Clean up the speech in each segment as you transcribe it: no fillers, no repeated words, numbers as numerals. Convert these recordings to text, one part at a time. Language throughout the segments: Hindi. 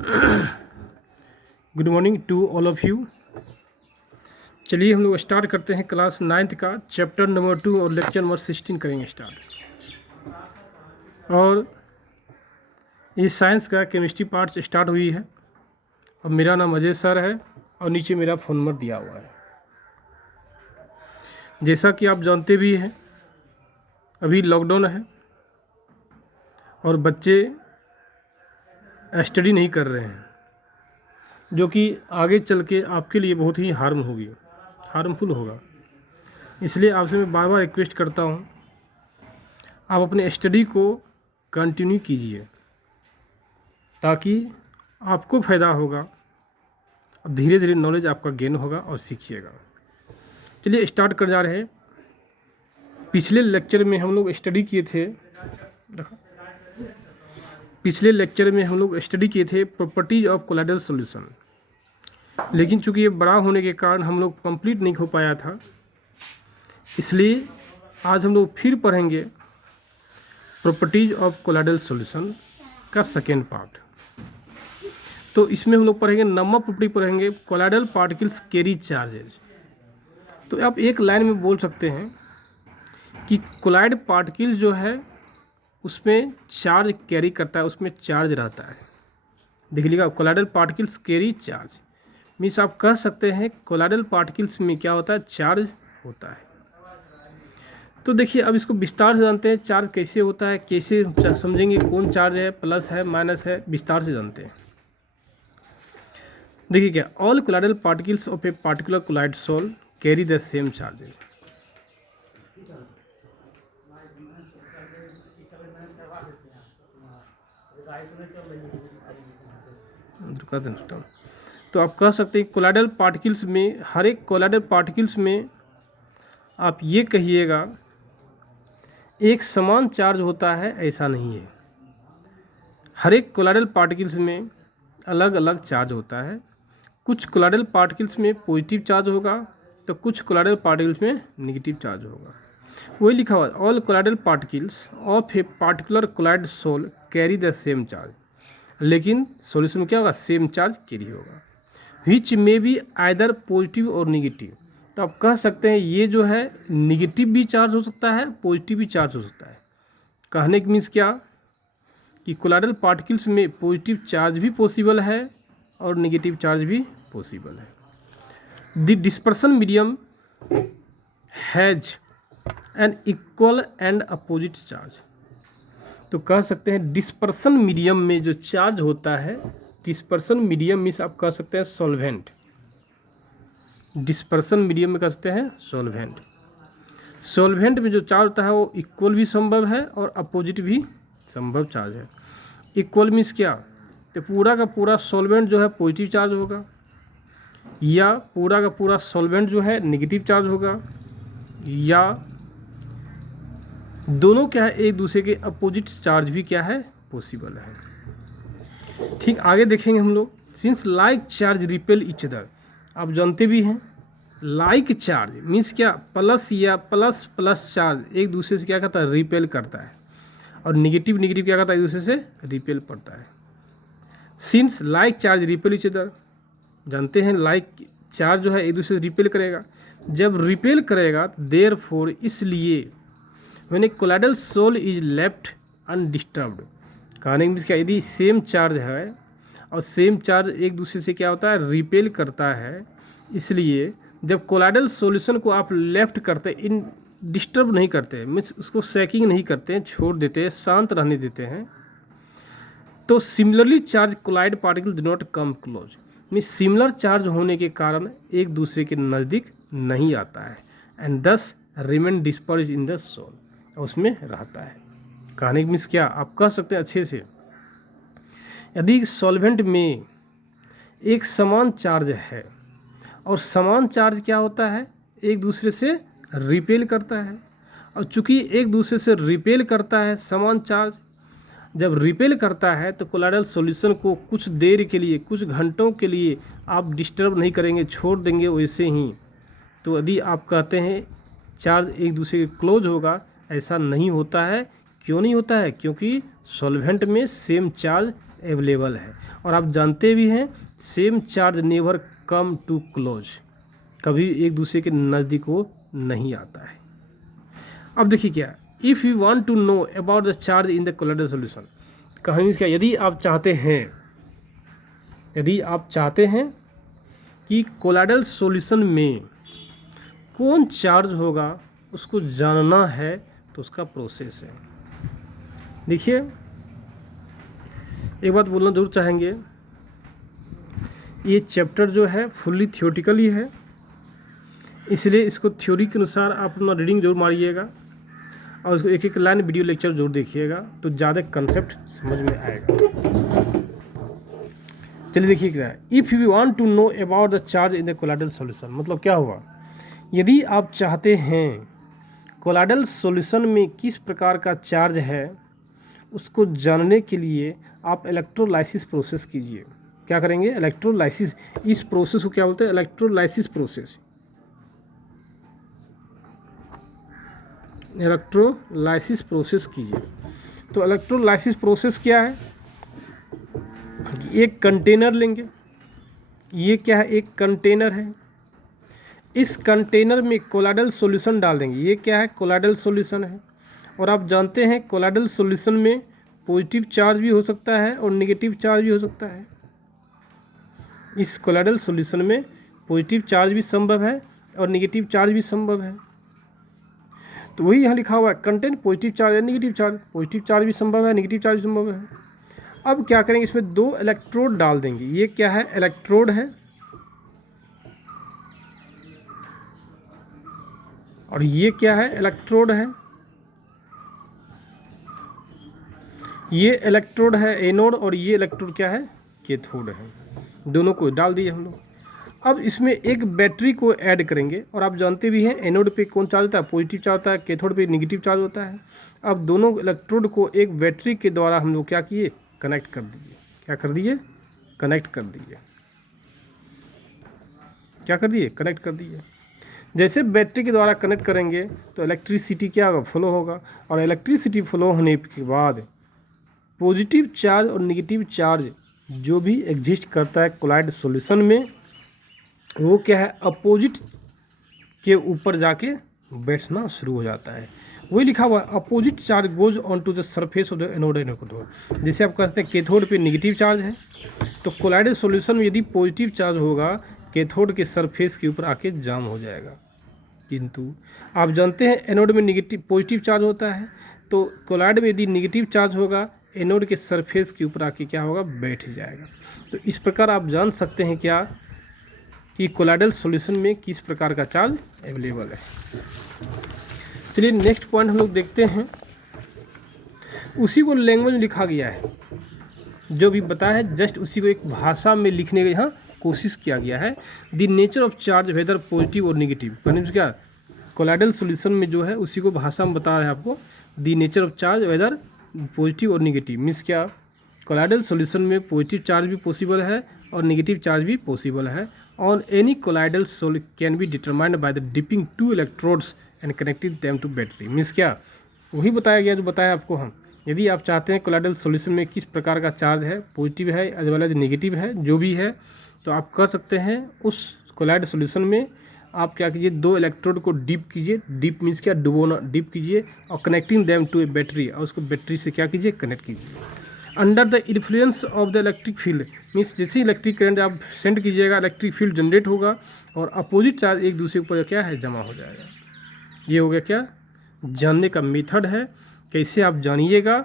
Good morning to all of you. चलिए हम लोग स्टार्ट करते हैं क्लास 9th का चैप्टर नंबर 2 और लेक्चर नंबर 16 करेंगे स्टार्ट। और ये साइंस का केमिस्ट्री पार्ट स्टार्ट हुई है। अब मेरा नाम अजय सर है और नीचे मेरा फ़ोन नंबर दिया हुआ है। जैसा कि आप जानते भी हैं, अभी लॉकडाउन है और बच्चे स्टडी नहीं कर रहे हैं, जो कि आगे चल के आपके लिए बहुत ही हार्मफुल होगा। इसलिए आपसे मैं बार बार रिक्वेस्ट करता हूँ, आप अपने स्टडी को कंटिन्यू कीजिए ताकि आपको फ़ायदा होगा। अब धीरे धीरे नॉलेज आपका गेन होगा और सीखिएगा। चलिए स्टार्ट कर जा रहे हैं। पिछले लेक्चर में हम लोग स्टडी किए थे प्रॉपर्टीज ऑफ कोलाइडल सॉल्यूशन, लेकिन चूंकि ये बड़ा होने के कारण हम लोग कंप्लीट नहीं हो पाया था, इसलिए आज हम लोग फिर पढ़ेंगे प्रॉपर्टीज ऑफ कोलाइडल सॉल्यूशन का सेकेंड पार्ट। तो इसमें हम लोग पढ़ेंगे नंबर प्रॉपर्टी, पढ़ेंगे कोलाइडल पार्टिकल्स कैरी चार्जेज। तो आप एक लाइन में बोल सकते हैं कि कोलाइड पार्टिकल जो है उसमें चार्ज कैरी करता है, उसमें चार्ज रहता है। देख लीजिएगा, colloidal particles carry charge means आप कह सकते हैं कोलाइडल पार्टिकल्स में क्या होता है, चार्ज होता है। तो देखिए अब इसको विस्तार से जानते हैं, चार्ज कैसे होता है, कैसे समझेंगे कौन चार्ज है, प्लस है माइनस है, विस्तार से जानते हैं। देखिए क्या, all colloidal particles of a particular colloid sol carry the same charges. तो आप कह सकते हैं कोलाइडल पार्टिकल्स में, हर एक कोलाइडल पार्टिकल्स में आप ये कहिएगा एक समान चार्ज होता है, ऐसा नहीं है। हर एक कोलाइडल पार्टिकल्स में अलग अलग चार्ज होता है। कुछ कोलाइडल पार्टिकल्स में पॉजिटिव चार्ज होगा तो कुछ कोलाइडल पार्टिकल्स में नेगेटिव चार्ज होगा। वही लिखा हुआ, all colloidal particles of a particular colloid sol carry the same charge. लेकिन सॉल्यूशन में क्या होगा, सेम चार्ज कैरी होगा, विच में be either positive or negative. तो आप कह सकते हैं ये जो है निगेटिव भी चार्ज हो सकता है, पॉजिटिव भी चार्ज हो सकता है। कहने की मीन्स क्या कि कोलाइडल पार्टिकल्स में पॉजिटिव चार्ज भी पॉसिबल है और निगेटिव चार्ज भी पॉसिबल है। The dispersion medium has an equal and opposite charge. तो कह सकते हैं डिस्पर्सन मीडियम में जो चार्ज होता है, डिस्पर्सन मीडियम मीन्स आप कह सकते हैं सॉल्वेंट। डिस्पर्सन मीडियम में कह सकते हैं सॉल्वेंट। सॉल्वेंट में जो चार्ज होता है वो इक्वल भी संभव है और अपोजिट भी संभव चार्ज है। इक्वल मीन्स क्या, तो पूरा का पूरा सॉल्वेंट जो है पॉजिटिव चार्ज होगा, या पूरा का पूरा सॉल्वेंट जो है नेगेटिव चार्ज होगा, या दोनों क्या है एक दूसरे के अपोजिट चार्ज भी क्या है पॉसिबल है। ठीक, आगे देखेंगे हम लोग। Since like charge repel each other, आप जानते भी हैं लाइक चार्ज मीन्स क्या, प्लस या प्लस प्लस चार्ज एक दूसरे से क्या करता है, रिपेल करता है, और निगेटिव निगेटिव क्या करता है, एक दूसरे से रिपेल पड़ता है। Since like charge repel each other, जानते हैं लाइक चार्ज जो है एक दूसरे से रिपेल करेगा। जब रिपेल करेगा देयरफॉर, इसलिए when a colloidal sol is left undisturbed, कहने मीन्स क्या, यदि सेम चार्ज है और सेम चार्ज एक दूसरे से क्या होता है, रिपेल करता है, इसलिए जब कोलाइडल सॉल्यूशन को आप लेफ्ट करते, इन डिस्टर्ब नहीं करते, मीन्स उसको सैकिंग नहीं करते हैं, छोड़ देते हैं, शांत रहने देते हैं, तो similarly charge colloid particle do not come close, means similar charge होने के कारण एक दूसरे के नज़दीक नहीं आता है, and thus remain dispersed in the sol, उसमें रहता है। कहने की मीन्स क्या, आप कह सकते हैं अच्छे से, यदि सॉल्वेंट में एक समान चार्ज है और समान चार्ज क्या होता है, एक दूसरे से रिपेल करता है, और चूंकि एक दूसरे से रिपेल करता है समान चार्ज, जब रिपेल करता है तो कोलाइडल सॉल्यूशन को कुछ देर के लिए, कुछ घंटों के लिए आप डिस्टर्ब नहीं करेंगे, छोड़ देंगे वैसे ही। तो यदि आप कहते हैं चार्ज एक दूसरे के क्लोज होगा, ऐसा नहीं होता है। क्यों नहीं होता है, क्योंकि सॉल्वेंट में सेम चार्ज अवेलेबल है। और आप जानते भी हैं same charge never come to close, कभी एक दूसरे के नज़दीक वो नहीं आता है। अब देखिए क्या, if you want to know about the charge in the colloidal solution, कहानी क्या, यदि आप चाहते हैं कि कोलाइडल सॉल्यूशन में कौन चार्ज होगा उसको जानना है, तो उसका प्रोसेस है। देखिए एक बात बोलना जरूर चाहेंगे, ये चैप्टर जो है फुल्ली थियोटिकली है, इसलिए इसको थ्योरी के अनुसार आप अपना रीडिंग जरूर मारिएगा और उसको एक एक लाइन वीडियो लेक्चर जरूर देखिएगा, तो ज़्यादा कंसेप्ट समझ में आएगा। चलिए देखिए क्या है, if you want to know about the charge in the colloidal solution, मतलब क्या हुआ, यदि आप चाहते हैं कोलाइडल सॉल्यूशन में किस प्रकार का चार्ज है उसको जानने के लिए आप इलेक्ट्रोलाइसिस प्रोसेस कीजिए। क्या करेंगे, इलेक्ट्रोलाइसिस, इस प्रोसेस को क्या बोलते हैं, इलेक्ट्रोलाइसिस प्रोसेस। इलेक्ट्रोलाइसिस प्रोसेस कीजिए। तो इलेक्ट्रोलाइसिस प्रोसेस क्या है, एक कंटेनर लेंगे, ये क्या है, एक कंटेनर है, इस कंटेनर में कोलाइडल सॉल्यूशन डाल देंगे, ये क्या है, कोलाइडल सॉल्यूशन है। और आप जानते हैं कोलाइडल सॉल्यूशन में पॉजिटिव चार्ज भी हो सकता है और नेगेटिव चार्ज भी हो सकता है। इस कोलाइडल सॉल्यूशन में पॉजिटिव चार्ज भी संभव है और नेगेटिव चार्ज भी संभव है। तो वही यहाँ लिखा हुआ है, कंटेन पॉजिटिव चार्ज या नेगेटिव चार्ज, पॉजिटिव चार्ज भी संभव है, नेगेटिव चार्ज भी संभव है। अब क्या करेंगे, इसमें 2 इलेक्ट्रोड डाल देंगे, ये क्या है, इलेक्ट्रोड है, और ये क्या है, इलेक्ट्रोड है। ये इलेक्ट्रोड है एनोड और ये इलेक्ट्रोड क्या है, कैथोड है। दोनों को डाल दिए हम लोग। अब इसमें एक बैटरी को ऐड करेंगे, और आप जानते भी हैं एनोड पे कौन चार्ज होता है, पॉजिटिव चार्ज होता है, कैथोड पे नेगेटिव चार्ज होता है। अब दोनों इलेक्ट्रोड को एक बैटरी के द्वारा हम लोग क्या किए, कनेक्ट कर दिए। क्या कर दिए, कनेक्ट कर दिए। क्या कर दिए, कनेक्ट कर दिए। जैसे बैटरी के द्वारा कनेक्ट करेंगे तो इलेक्ट्रिसिटी क्या होगा, फ्लो होगा, और इलेक्ट्रिसिटी फ्लो होने के बाद पॉजिटिव चार्ज और नेगेटिव चार्ज जो भी एग्जिस्ट करता है कोलाइड सॉल्यूशन में, वो क्या है, अपोजिट के ऊपर जाके बैठना शुरू हो जाता है। वही लिखा हुआ है, opposite charge goes on to the surface of the anode and cathode. जैसे आप कहते हैं कैथोड पे नेगेटिव चार्ज है, तो कोलाइडल सॉल्यूशन में यदि पॉजिटिव चार्ज होगा कैथोड के सरफेस के ऊपर आके जाम हो जाएगा। किंतु आप जानते हैं एनोड में नेगेटिव पॉजिटिव चार्ज होता है, तो कोलाइड में यदि नेगेटिव चार्ज होगा एनोड के सरफेस के ऊपर आके क्या होगा, बैठ जाएगा। तो इस प्रकार आप जान सकते हैं क्या कि कोलाइडल सॉल्यूशन में किस प्रकार का चार्ज अवेलेबल है। चलिए नेक्स्ट पॉइंट हम लोग देखते हैं, उसी को लैंग्वेज में लिखा गया है, जो भी बताया है जस्ट उसी को एक भाषा में लिखने का यहाँ कोशिश किया गया है। The nature of charge whether positive और नेगेटिव, क्या कोलाइडल सॉल्यूशन में जो है उसी को भाषा में बता रहा है आपको। The nature of charge whether positive और नेगेटिव मीन्स क्या, कोलाइडल सॉल्यूशन में पॉजिटिव चार्ज भी पॉसिबल है और नेगेटिव चार्ज भी पॉसिबल है। On any colloidal solution can be determined by the dipping 2 electrodes and connecting them to battery. Means क्या, वही बताया गया जो बताया आपको हम। यदि आप चाहते हैं कोलाइडल सॉल्यूशन में किस प्रकार का चार्ज है, पॉजिटिव है एज वेल एज नेगेटिव है, जो भी है, तो आप कर सकते हैं उस कोलाइडल सॉल्यूशन में आप क्या कीजिए, 2 इलेक्ट्रोड को डीप कीजिए, डीप मीन्स क्या, डुबोना, डीप कीजिए, और connecting them to a battery, और उसको बैटरी से क्या कीजिए, कनेक्ट कीजिए। Under the influence of the electric field means जैसे इलेक्ट्रिक करंट आप सेंड कीजिएगा इलेक्ट्रिक फील्ड जनरेट होगा और अपोजिट चार्ज एक दूसरे के ऊपर क्या है, जमा हो जाएगा। ये हो गया क्या, जानने का मेथड है। कैसे आप जानिएगा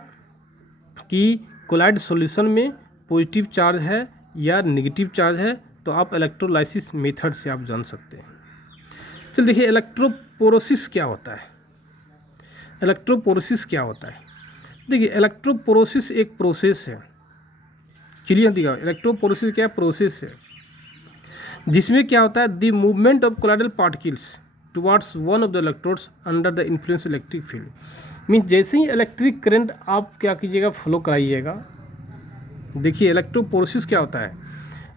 कि कोलाइड सॉल्यूशन में पॉजिटिव चार्ज है या नेगेटिव चार्ज है, तो आप इलेक्ट्रोलाइसिस मेथड से आप जान सकते हैं। चल देखिए इलेक्ट्रोपोरोसिस क्या होता है। इलेक्ट्रोपोरोसिस क्या होता है, देखिए इलेक्ट्रोपोरोसिस एक प्रोसेस है, क्लियर दिखा, इलेक्ट्रोपोरोसिस क्या प्रोसेस है, जिसमें क्या होता है, the movement of colloidal particles towards one of the electrodes under the influence electric field. Means जैसे ही इलेक्ट्रिक करंट आप क्या कीजिएगा, फ्लो कराइएगा। देखिए इलेक्ट्रोपोरोसिस क्या होता है,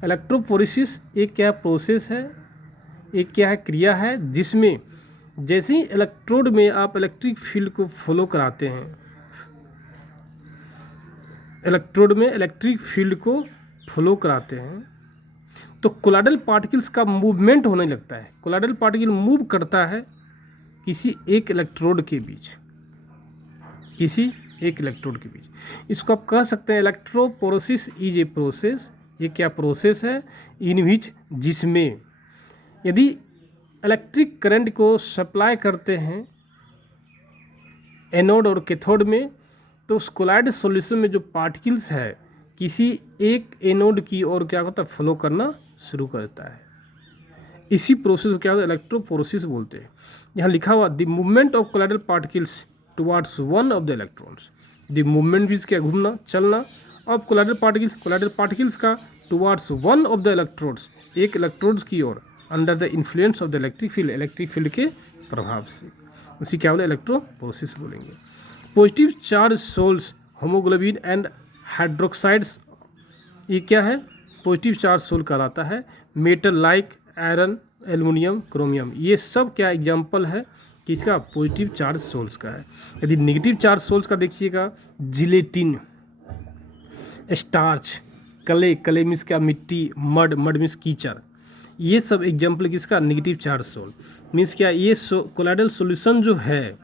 इलेक्ट्रोपोरोसिस एक क्या प्रोसेस है, एक क्या है, क्रिया है, जिसमें जैसे ही इलेक्ट्रोड में आप इलेक्ट्रिक फील्ड को फॉलो कराते हैं, इलेक्ट्रोड में इलेक्ट्रिक फील्ड को फ्लो कराते हैं तो कोलाइडल पार्टिकल्स का मूवमेंट होने लगता है। कोलाइडल पार्टिकल मूव करता है किसी एक इलेक्ट्रोड के बीच, किसी एक इलेक्ट्रोड के बीच। इसको आप कह सकते हैं इलेक्ट्रोपोरोसिस इज ए प्रोसेस। ये क्या प्रोसेस है? इन विच, जिसमें यदि इलेक्ट्रिक करंट को सप्लाई करते हैं एनोड और कैथोड में, तो उस कोलाइड सॉल्यूशन में जो पार्टिकल्स है किसी एक एनोड की ओर क्या होता है? फ्लो करना शुरू करता है। इसी प्रोसेस को क्या होता है? इलेक्ट्रोपोरोसिस बोलते हैं। यहाँ लिखा हुआ the movement of colloidal particles towards one of the electrons. The movement भी क्या? घूमना, चलना ऑफ कोलाइडल पार्टिकल्स का towards one of the electrodes, एक इलेक्ट्रोड्स की ओर, under the influence of the electric field के प्रभाव से। उसी क्या बोले? इलेक्ट्रोपोरोसिस बोलेंगे। Positive charge sols haemoglobin and hydroxides, ये क्या है? पॉजिटिव चार्ज सोल कहलाता है। Metal like iron, aluminium, chromium, ये सब क्या एग्जाम्पल है किसका? पॉजिटिव चार्ज सोल्स का है। यदि नेगेटिव चार्ज सोल्स का देखिएगा, जिलेटिन, स्टार्च, कले मीन्स क्या? मिट्टी, मड मीन्स कीचड़, ये सब एग्जाम्पल किसका? Negative charge soul. मीन्स क्या? ये कोलाइडल सॉल्यूशन जो है,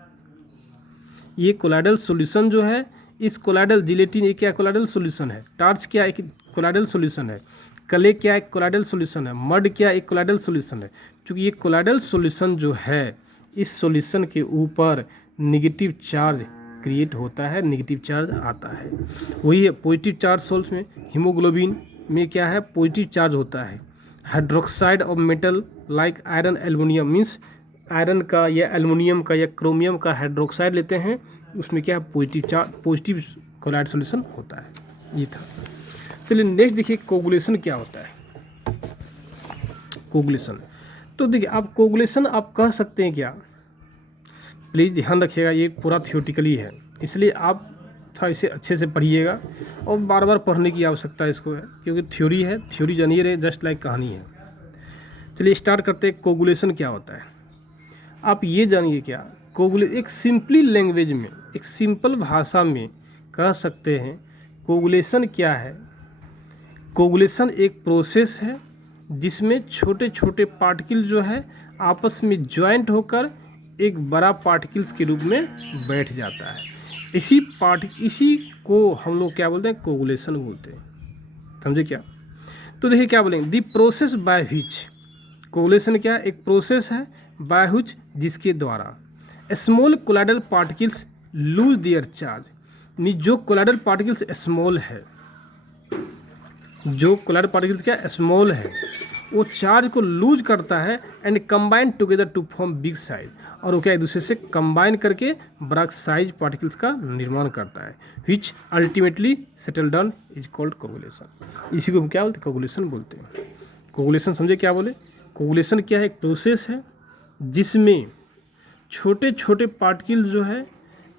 ये कोलाइडल सॉल्यूशन जो है, इस कोलाइडल जिलेटिन, ये क्या कोलाइडल सॉल्यूशन है। टार्च क्या? एक कोलाइडल सॉल्यूशन है। कले क्या? एक कोलाइडल सॉल्यूशन है। मड क्या? एक कोलाइडल सॉल्यूशन है। क्योंकि ये कोलाइडल सॉल्यूशन जो है, इस सॉल्यूशन के ऊपर नेगेटिव चार्ज क्रिएट होता है, नेगेटिव चार्ज आता है। वही है पॉजिटिव चार्ज सोल्स में। हीमोग्लोबिन में क्या है? पॉजिटिव चार्ज होता है। Hydroxide of metal like iron, aluminium, means iron का या एल्युमिनियम का या क्रोमियम का हाइड्रोक्साइड लेते हैं, उसमें क्या है? पॉजिटिव कोलाइड सॉल्यूशन होता है। ये था। चलिए नेक्स्ट देखिए, कोगुलेशन क्या होता है। कोगुलेशन, तो देखिए आप कोगुलेशन आप कह सकते हैं क्या? प्लीज़ ध्यान रखिएगा, ये पूरा थियोटिकली है, इसलिए आप थोड़ा इसे अच्छे से पढ़िएगा और बार बार पढ़ने की आवश्यकता इसको है, क्योंकि थ्योरी है, थ्योरी जानिए रहे जस्ट लाइक कहानी है। चलिए स्टार्ट करते हैं। कोगुलेशन क्या होता है आप ये जानिए क्या? एक सिंपली लैंग्वेज में, एक सिंपल भाषा में कह सकते हैं कोगुलेशन क्या है। कोगुलेशन एक प्रोसेस है जिसमें छोटे छोटे पार्टिकल जो है आपस में ज्वाइंट होकर एक बड़ा पार्टिकल्स के रूप में बैठ जाता है। इसी को हम लोग क्या बोलते हैं? कोगुलेशन बोलते हैं। समझे क्या? तो देखिए क्या बोलेंगे, the process by which, coagulation क्या? एक प्रोसेस है बाय व्हिच, जिसके द्वारा small colloidal particles lose their charge. जो कोलाइडल पार्टिकल्स स्मॉल है, जो कोलाइडल पार्टिकल्स क्या स्मॉल है, वो चार्ज को लूज करता है and combine together to form big size, और वो क्या एक दूसरे से कंबाइन करके बड़ा साइज पार्टिकल्स का निर्माण करता है। Which ultimately settle down is called coagulation. इसी को हम क्या बोलते हैं? कोगुलेशन बोलते हैं। कोगुलेशन समझे क्या बोले? कोगुलेशन क्या है? एक प्रोसेस है जिसमें छोटे छोटे पार्टिकल जो है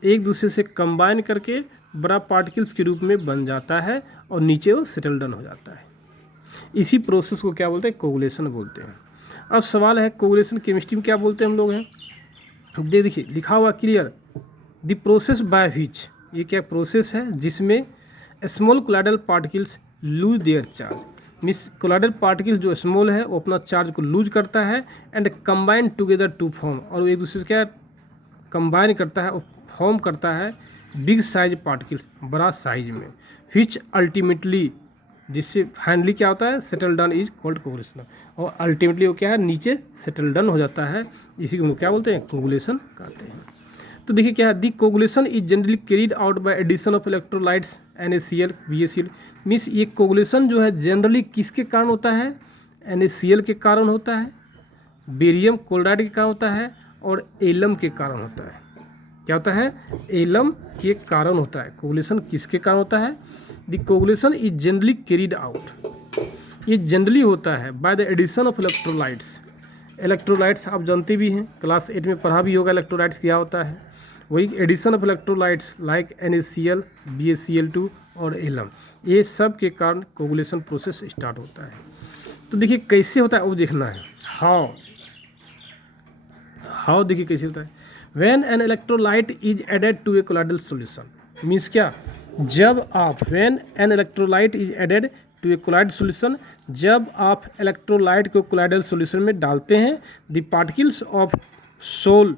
एक दूसरे से कंबाइन करके बड़ा पार्टिकल्स के रूप में बन जाता है और नीचे वो सेटल डाउन हो जाता है। इसी प्रोसेस को क्या बोलते हैं? कोगुलेशन बोलते हैं। अब सवाल है कोगुलेशन केमिस्ट्री में क्या बोलते हैं हम लोग हैं? देखिए लिखा हुआ clear, the process by which, ये क्या प्रोसेस है जिसमें small colloidal particles lose their charge. Means colloidal particle जो स्मॉल है वो अपना चार्ज को लूज करता है and combine together to form, और वो एक दूसरे से क्या कंबाइन करता है और फॉर्म करता है बिग साइज पार्टिकल्स, बड़ा साइज में। विच अल्टीमेटली, जिससे फाइनली क्या होता है? Settle down is called coagulation, और अल्टीमेटली वो क्या है? नीचे सेटल डाउन हो जाता है। इसी को क्या बोलते हैं? कोगुलेशन कहते हैं। तो देखिए क्या है, the coagulation is generally carried out by addition of electrolytes NaCl BaCl। Means ये कोगुलेशन जो है जनरली किसके कारण होता है? NaCl के कारण होता है, बेरियम क्लोराइड के कारण होता है, और एलम के कारण होता है। क्या होता है? एलम के कारण होता है। कोगुलेशन किसके कारण होता है? The coagulation is generally carried out, ये जनरली होता है by the addition of electrolytes. Electrolytes आप जानते भी हैं, क्लास 8 में पढ़ा भी होगा इलेक्ट्रोलाइट्स क्या होता है। वही addition of electrolytes like NaCl BaCl2 और एलम, ये सब के कारण कोगुलेशन प्रोसेस स्टार्ट होता है। तो देखिए कैसे होता है वो देखना है। हाउ देखिए कैसे होता है। When an electrolyte is added to a colloidal solution, means क्या? जब आप when an electrolyte is added to a colloid solution, जब आप इलेक्ट्रोलाइट को कोलाइडल सॉल्यूशन में डालते हैं, the particles of sol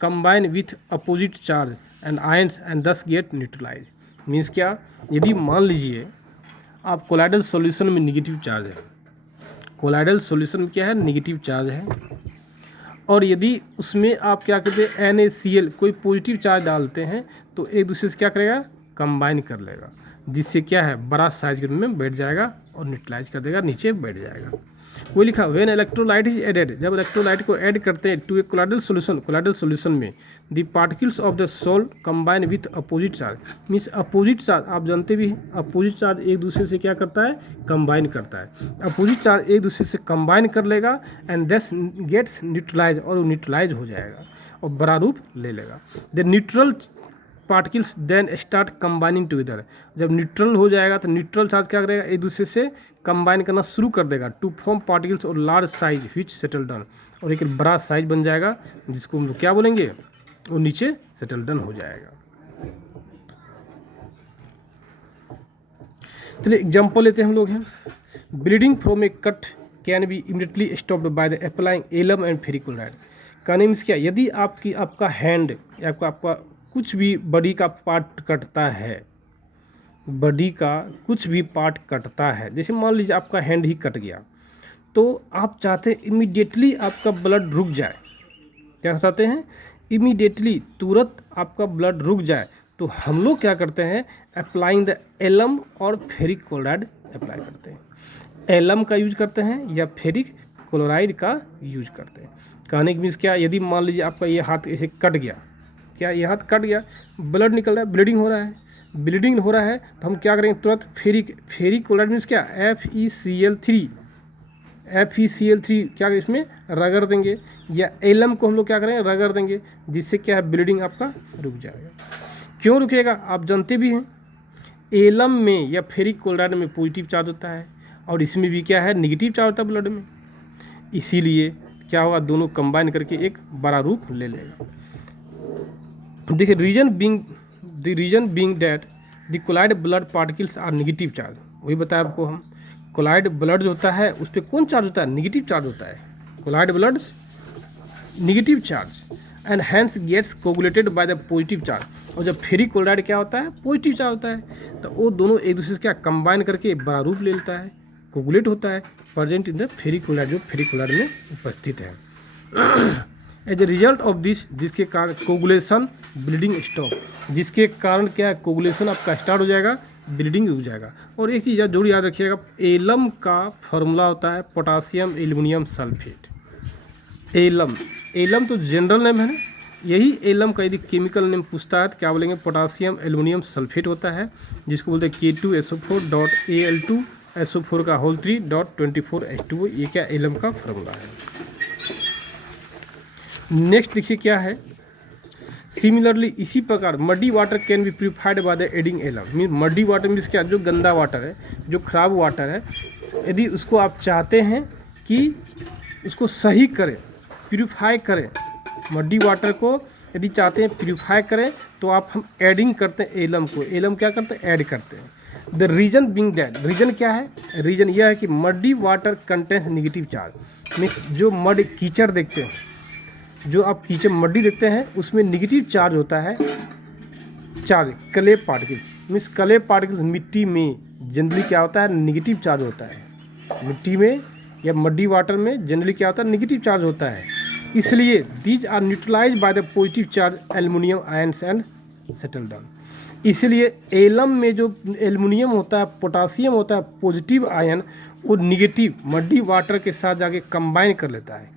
combine with opposite charge and ions and thus get neutralize. Means क्या, यदि मान लीजिए आप कोलाइडल सॉल्यूशन में निगेटिव चार्ज है, कोलाइडल सॉल्यूशन में क्या है, निगेटिव चार्ज है, और यदि उसमें आप क्या कहते हैं NaCl कोई पॉजिटिव चार्ज डालते हैं तो एक दूसरे से क्या करेगा, कंबाइन कर लेगा, जिससे क्या है बड़ा साइज के रूप में बैठ जाएगा और न्यूट्रलाइज कर देगा, नीचे बैठ जाएगा। वो लिखा व्हेन इलेक्ट्रोलाइट इज एडेड, जब इलेक्ट्रोलाइट को ऐड करते हैं to a colloidal solution, colloidal solution में the particles of the sol combine with opposite charge. Means opposite charge आप जानते भी हैं, अपोजिट चार्ज एक दूसरे से क्या करता है, कंबाइन करता है। अपोजिट चार्ज एक दूसरे से कंबाइन कर लेगा एंड दिस गेट्स न्यूट्रलाइज, और वो न्यूट्रलाइज हो जाएगा और बड़ा रूप ले लेगा। The neutral particles then start combining together, जब न्यूट्रल हो जाएगा तो न्यूट्रल चार्ज क्या करेगा, एक दूसरे से कंबाइन करना शुरू कर देगा टू फॉर्म पार्टिकल्स और large size which settle down, और एक बड़ा साइज बन जाएगा जिसको हम लोग क्या बोलेंगे, वो नीचे सेटल डाउन हो जाएगा। चलिए एग्जाम्पल लेते हैं हम लोग हैं। Bleeding from a cut can be immediately stopped by the applying alum and ferric chloride. कहने मीन्स क्या, यदि आपका हैंड या आपका कुछ भी बॉडी का पार्ट कटता है, बॉडी का कुछ भी पार्ट कटता है, जैसे मान लीजिए आपका हैंड ही कट गया, तो आप चाहते हैं इमीडिएटली आपका ब्लड रुक जाए, क्या चाहते हैं, इमीडिएटली तुरंत आपका ब्लड रुक जाए, तो हम लोग क्या करते हैं, अप्लाइंग द एलम और फेरिक क्लोराइड अप्लाई करते हैं। एलम का यूज करते हैं या फेरिक क्लोराइड का यूज करते हैं। कहने की मीन्स क्या, यदि मान लीजिए आपका ये हाथ ऐसे कट गया, क्या ये हाथ कट गया, ब्लड निकल रहा है, ब्लीडिंग हो रहा है, ब्लीडिंग हो रहा है, तो हम क्या करेंगे, तुरंत फेरिक क्लोराइड मीन्स क्या, FeCl3 क्या इसमें रगड़ देंगे, या एलम को हम लोग क्या करेंगे, रगड़ देंगे, जिससे क्या है ब्लीडिंग आपका रुक जाएगा। क्यों रुकेगा, आप जानते भी हैं, एलम में या फेरिक क्लोराइड में पॉजिटिव चार्ज होता है और इसमें भी क्या है, निगेटिव चार्ज होता है ब्लड में, इसीलिए क्या होगा, दोनों कंबाइन करके एक बड़ा रूप ले लेगा। देखिए reason being that the colloid blood particles are negative charge, वही बताया आपको हम, कोलाइड ब्लड जो होता है उस पर कौन चार्ज होता है, नेगेटिव चार्ज होता है, colloid blood negative charge and hence gets coagulated by the positive charge, और जब फेरिक क्लोराइड क्या होता है, पॉजिटिव चार्ज होता है, तो वो दोनों एक दूसरे से क्या कंबाइन करके बड़ा रूप ले लेता है, कोगुलेट होता है, present in the ferric chloride, जो फेरिक क्लोराइड में उपस्थित है। As a result of this, जिसके कारण कोगुलेशन ब्लीडिंग स्टॉप, जिसके कारण क्या है, कोगुलेशन आपका स्टार्ट हो जाएगा, ब्लीडिंग रुक जाएगा। और एक चीज़ जरूर याद रखिएगा, एलम का फॉर्मूला होता है पोटासियम एल्युमिनियम सल्फेट। एलम तो जनरल नेम है ना, यही एलम का यदि केमिकल नेम पूछता है तो क्या बोलेंगे, पोटासियम एल्युमिनियम सल्फेट होता है, जिसको बोलते हैं K2SO4.Al2SO4 का होल 3.24H2O, ये क्या एलम का फॉर्मूला है। नेक्स्ट देखिए क्या है, सिमिलरली इसी प्रकार muddy water can be purified by the adding alum. Mean muddy water means क्या, जो गंदा वाटर है, जो खराब वाटर है, यदि उसको आप चाहते हैं कि उसको सही करें, प्यूरिफाई करें, मडी वाटर को यदि चाहते हैं प्यूरिफाई करें, तो आप हम एडिंग करते हैं एलम को, एलम क्या करते हैं, ऐड करते हैं। The reason being that, reason क्या है, रीजन यह है कि muddy water contains negative charge. Means जो मड कीचड़ देखते हैं, जो आप कीचड़ मड्डी देखते हैं, उसमें निगेटिव चार्ज होता है, charge clay particles, means clay particles मिट्टी में जनरली क्या होता है, निगेटिव चार्ज होता है, मिट्टी में या मड्डी वाटर में जनरली क्या होता है, निगेटिव चार्ज होता है, इसलिए these are neutralize by the positive charge aluminium ions and settle down. इसलिए एलम में जो एल्युमिनियम होता है, पोटासियम होता है, पॉजिटिव आयन, वो निगेटिव मड्डी वाटर के साथ जाके कंबाइन कर लेता है।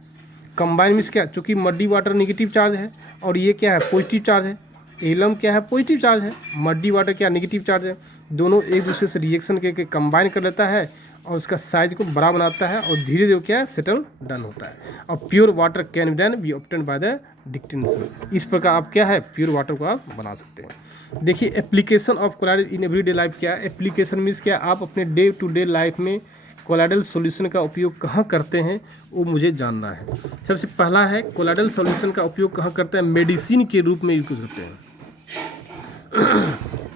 कंबाइन मीन्स क्या, चूँकि मड्डी वाटर नेगेटिव चार्ज है और ये क्या है, पॉजिटिव चार्ज है, एलम क्या है, पॉजिटिव चार्ज है, मड्डी वाटर क्या नेगेटिव चार्ज है, दोनों एक दूसरे से रिएक्शन करके कंबाइन कर लेता है और उसका साइज को बड़ा बनाता है और धीरे धीरे क्या है, सेटल डन होता है। और pure water can then be obtained by the distillation. इस प्रकार आप क्या है, प्योर वाटर को आप बना सकते हैं। देखिए application of colloidal in everyday life क्या है, एप्लीकेशन मीन्स क्या, आप अपने डे टू डे लाइफ में कोलाइडल सॉल्यूशन का उपयोग कहाँ करते हैं, वो मुझे जानना है। सबसे पहला है, कोलाइडल सॉल्यूशन का उपयोग कहाँ करते हैं, मेडिसिन के रूप में यूज करते हैं।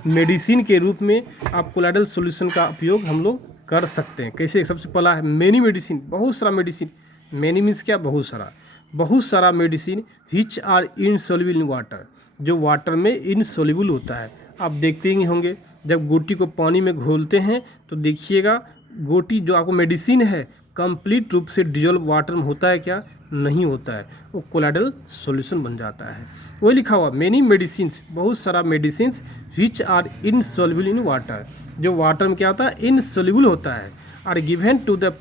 मेडिसिन के रूप में आप कोलाइडल सॉल्यूशन का उपयोग हम लोग कर सकते हैं। कैसे? सबसे पहला है मेनी मेडिसिन, बहुत सारा मेडिसिन। मेनी मीन्स क्या? बहुत सारा medicine which are insoluble in water, जो वाटर में इनसॉल्युबल होता है। आप देखते ही होंगे जब गोटी को पानी में घोलते हैं तो देखिएगा गोटी जो आपको मेडिसिन है कंप्लीट रूप से डिजोल्व वाटर में होता है क्या? नहीं होता है, वो कोलाइडल सॉल्यूशन बन जाता है। वही लिखा हुआ मेनी मेडिसिन्स, बहुत सारा medicines which are insoluble in water, जो वाटर में क्या होता है? इनसॉल्युबल होता है, are given to the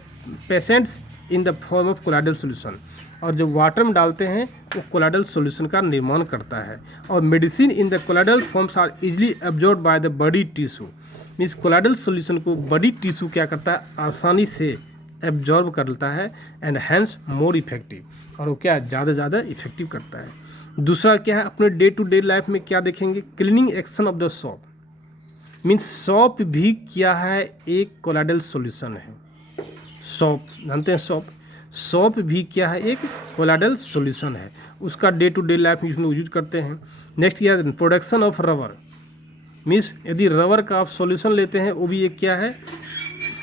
patients in the form of colloidal solution, और जो वाटर में डालते हैं वो कोलाइडल सॉल्यूशन का निर्माण करता है। और medicine in the colloidal forms are easily absorb by the body tissue, means colloidal solution को बॉडी टिश्यू क्या करता है? आसानी से एब्जॉर्ब कर लेता है, एंड हैंस मोर इफेक्टिव, और वो क्या ज़्यादा इफेक्टिव करता है। दूसरा क्या है? अपने डे टू डे लाइफ में क्या देखेंगे? Cleaning action of the shop, means shop भी क्या है? एक कोलाइडल सॉल्यूशन है। सॉप जानते हैं, सॉप भी क्या है? एक कोलाइडल सॉल्यूशन है, उसका डे टू डे लाइफ में हम लोग यूज करते हैं। नेक्स्ट क्या है? प्रोडक्शन ऑफ रबर, मीन्स यदि रबर का आप सॉल्यूशन लेते हैं वो भी एक क्या है?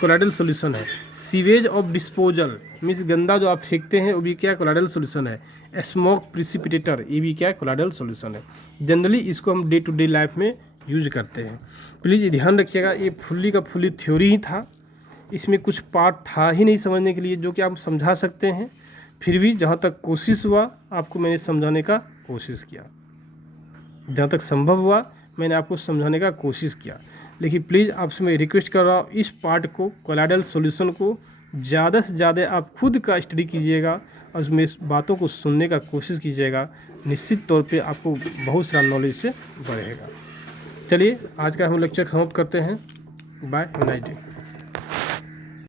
कोलाइडल सॉल्यूशन है। सीवेज ऑफ डिस्पोजल, मीन्स गंदा जो आप फेंकते हैं वो भी क्या? कोलाइडल सॉल्यूशन है। स्मोक प्रिसिपिटेटर, ये भी क्या है? कोलाइडल सॉल्यूशन है। जनरली इसको हम डे टू डे लाइफ में यूज करते हैं। प्लीज़ ध्यान रखिएगा, ये फुल्ली का फुल्ली थ्योरी ही था, इसमें कुछ पार्ट था ही नहीं समझने के लिए जो कि आप समझा सकते हैं। फिर भी जहाँ तक कोशिश हुआ आपको मैंने समझाने का कोशिश किया, जहाँ तक संभव हुआ मैंने आपको समझाने का कोशिश किया। लेकिन प्लीज़ आपसे मैं रिक्वेस्ट कर रहा हूँ, इस पार्ट को, कोलाइडल सॉल्यूशन को ज़्यादा से ज़्यादा आप खुद का स्टडी कीजिएगा और उसमें इस बातों को सुनने का कोशिश कीजिएगा। निश्चित तौर पे आपको बहुत सारा नॉलेज से बढ़ेगा। चलिए आज का हम लेक्चर खत्म करते हैं। Bye, good night.